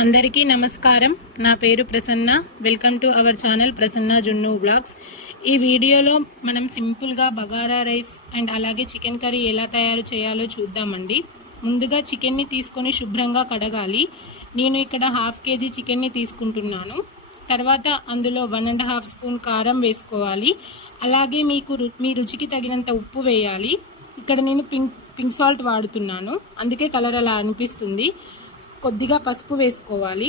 అందరికీ నమస్కారం. నా పేరు Prasanna. Welcome to our channel Prasanna జున్ను బ్లాగ్స్. ఈ వీడియోలో మనం సింపుల్గా బగారా రైస్ అండ్ అలాగే చికెన్ కర్రీ ఎలా తయారు చేయాలో చూద్దామండి. ముందుగా చికెన్ని తీసుకొని శుభ్రంగా కడగాలి. నేను ఇక్కడ 1/2 kg చికెన్ని తీసుకుంటున్నాను. తర్వాత అందులో 1.5 స్పూన్ కారం వేసుకోవాలి. అలాగే మీ రుచికి తగినంత ఉప్పు వేయాలి. ఇక్కడ నేను పింక్ సాల్ట్ వాడుతున్నాను, అందుకే కలర్ అలా అనిపిస్తుంది. కొద్దిగా పసుపు వేసుకోవాలి.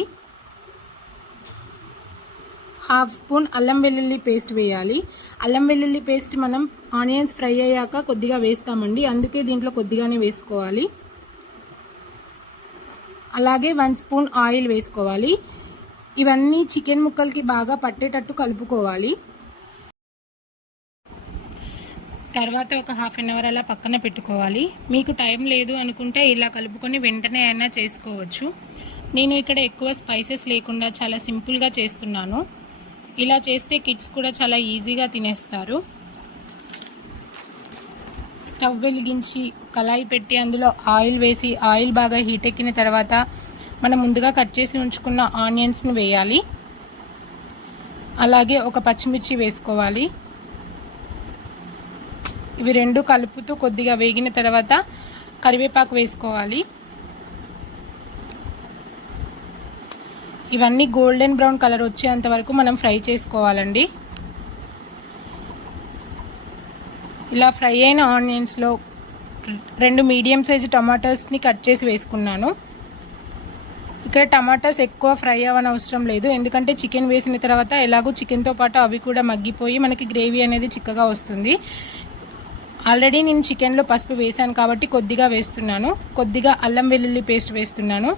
1/2 స్పూన్ అల్లం వెల్లుల్లి పేస్ట్ వేయాలి. అల్లం వెల్లుల్లి పేస్ట్ మనం ఆనియన్స్ ఫ్రై అయ్యాక కొద్దిగా వేస్తామండి, అందుకే దీంట్లో కొద్దిగానే వేసుకోవాలి. అలాగే 1 స్పూన్ ఆయిల్ వేసుకోవాలి. ఇవన్నీ చికెన్ ముక్కలకి బాగా పట్టేటట్టు కలుపుకోవాలి. తర్వాత ఒక 1/2 అవర్ అలా పక్కన పెట్టుకోవాలి. మీకు టైం లేదు అనుకుంటే ఇలా కలుపుకొని వెంటనే అయినా చేసుకోవచ్చు. నేను ఇక్కడ ఎక్కువ స్పైసెస్ లేకుండా చాలా సింపుల్గా చేస్తున్నాను. ఇలా చేస్తే కిడ్స్ కూడా చాలా ఈజీగా తినేస్తారు. స్టవ్ వెలిగించి కళాయి పెట్టి అందులో ఆయిల్ వేసి ఆయిల్ బాగా హీట్ ఎక్కిన తర్వాత మనం ముందుగా కట్ చేసి ఉంచుకున్న ఆనియన్స్ని వేయాలి. అలాగే ఒక పచ్చిమిర్చి వేసుకోవాలి. ఇవి రెండు కలుపుతూ కొద్దిగా వేగిన తర్వాత కరివేపాకు వేసుకోవాలి. ఇవన్నీ గోల్డెన్ బ్రౌన్ కలర్ వచ్చేంత వరకు మనం ఫ్రై చేసుకోవాలండి. ఇలా ఫ్రై అయిన ఆనియన్స్లో 2 మీడియం సైజు టమాటోస్ని కట్ చేసి వేసుకున్నాను. ఇక్కడ టమాటాస్ ఎక్కువ ఫ్రై అవ్వనవసరం లేదు, ఎందుకంటే చికెన్ వేసిన తర్వాత ఎలాగో చికెన్తో పాటు అవి కూడా మగ్గిపోయి మనకి గ్రేవీ అనేది చిక్కగా వస్తుంది. ఆల్రెడీ నేను చికెన్లో పసుపు వేసాను కాబట్టి కొద్దిగా వేస్తున్నాను. కొద్దిగా అల్లం వెల్లుల్లి పేస్ట్ వేస్తున్నాను.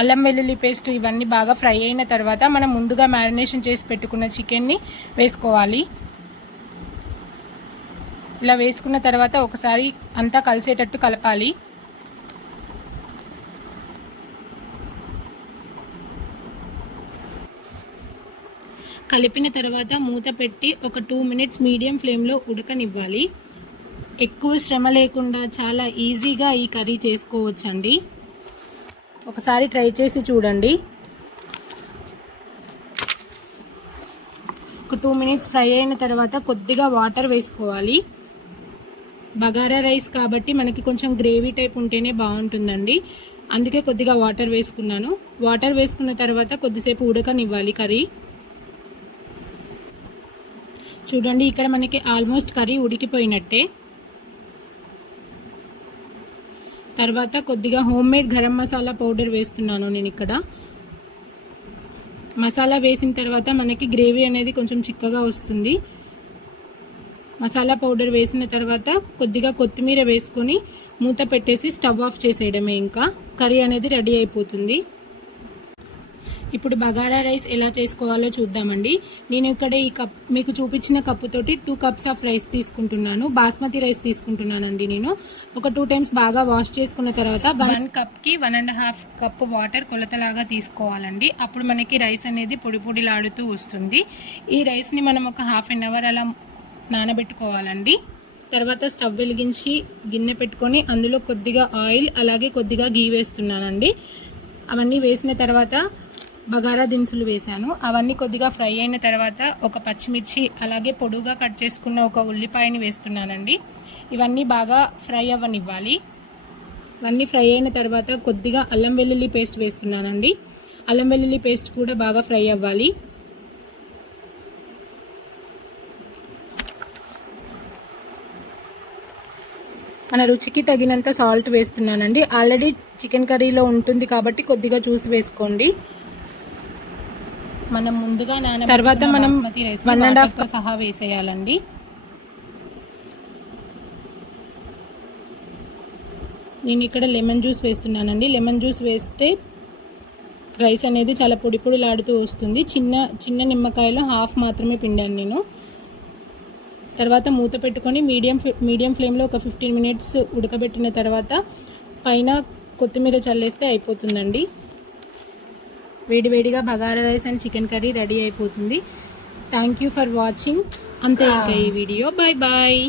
అల్లం వెల్లుల్లి పేస్ట్ ఇవన్నీ బాగా ఫ్రై అయిన తర్వాత మనం ముందుగా మ్యారినేషన్ చేసి పెట్టుకున్న చికెన్ని వేసుకోవాలి. ఇలా వేసుకున్న తర్వాత ఒకసారి అంతా కలిసేటట్టు కలపాలి. కలిపిన తర్వాత మూత పెట్టి ఒక 2 మినిట్స్ మీడియం ఫ్లేమ్లో ఉడకనివ్వాలి. ఎక్కువ శ్రమ లేకుండా చాలా ఈజీగా ఈ కర్రీ చేసుకోవచ్చండి. ఒకసారి ట్రై చేసి చూడండి. ఒక 2 మినిట్స్ ఫ్రై అయిన తర్వాత కొద్దిగా వాటర్ వేసుకోవాలి. బగారా రైస్ కాబట్టి మనకి కొంచెం గ్రేవీ టైప్ ఉంటేనే బాగుంటుందండి, అందుకే కొద్దిగా వాటర్ వేసుకున్నాను. వాటర్ వేసుకున్న తర్వాత కొద్దిసేపు ఉడకనివ్వాలి కర్రీ. చూడండి, ఇక్కడ మనకి ఆల్మోస్ట్ కర్రీ ఉడికిపోయినట్టే. తర్వాత కొద్దిగా హోమ్మేడ్ గరం మసాలా పౌడర్ వేస్తున్నాను నేను ఇక్కడ. మసాలా వేసిన తర్వాత మనకి గ్రేవీ అనేది కొంచెం చిక్కగా వస్తుంది. మసాలా పౌడర్ వేసిన తర్వాత కొద్దిగా కొత్తిమీర వేసుకొని మూత పెట్టేసి స్టవ్ ఆఫ్ చేసేయడమే. ఇంకా కర్రీ అనేది రెడీ అయిపోతుంది. ఇప్పుడు బగారా రైస్ ఎలా చేసుకోవాలో చూద్దామండి. నేను ఇక్కడ ఈ కప్ మీకు చూపించిన కప్పుతోటి 2 కప్స్ ఆఫ్ రైస్ తీసుకుంటున్నాను. బాస్మతి రైస్ తీసుకుంటున్నానండి. నేను ఒక 2 టైమ్స్ బాగా వాష్ చేసుకున్న తర్వాత 1 కప్కి 1.5 కప్ వాటర్ కొలతలాగా తీసుకోవాలండి. అప్పుడు మనకి రైస్ అనేది పొడి పొడిలాడుతూ వస్తుంది. ఈ రైస్ని మనం ఒక 1/2 అవర్ అలా నానబెట్టుకోవాలండి. తర్వాత స్టవ్ వెలిగించి గిన్నె పెట్టుకొని అందులో కొద్దిగా ఆయిల్ అలాగే కొద్దిగా గీ వేస్తున్నానండి. అవన్నీ వేసిన తర్వాత బగారా దినుసులు వేసాను. అవన్నీ కొద్దిగా ఫ్రై అయిన తర్వాత ఒక పచ్చిమిర్చి అలాగే పొడుగా కట్ చేసుకున్న ఒక ఉల్లిపాయని వేస్తున్నానండి. ఇవన్నీ బాగా ఫ్రై అవ్వనివ్వాలి. ఇవన్నీ ఫ్రై అయిన తర్వాత కొద్దిగా అల్లం వెల్లుల్లి పేస్ట్ వేస్తున్నానండి. అల్లం వెల్లుల్లి పేస్ట్ కూడా బాగా ఫ్రై అవ్వాలి. మన రుచికి తగినంత సాల్ట్ వేస్తున్నానండి. ఆల్రెడీ చికెన్ కర్రీలో ఉంటుంది కాబట్టి కొద్దిగా చూసి వేసుకోండి. మనం ముందుగా తర్వాత మనం 1.5 తో సహా వేసేయాలండి. నేను ఇక్కడ లెమన్ జ్యూస్ వేస్తున్నానండి. లెమన్ జ్యూస్ వేస్తే రైస్ అనేది చాలా పొడి పొడిలాడుతూ వస్తుంది. చిన్న నిమ్మకాయలో 1/2 మాత్రమే పిండాను నేను. తర్వాత మూత పెట్టుకొని మీడియం ఫ్లేమ్లో ఒక 15 మినిట్స్ ఉడకబెట్టిన తర్వాత పైన కొత్తిమీర చల్లేస్తే అయిపోతుందండి. వేడివేడిగా bagara rice and chicken curry ready అయిపోతుంది. Thank you for watching. అంతే ఇంకా ఈ వీడియో. Bye bye.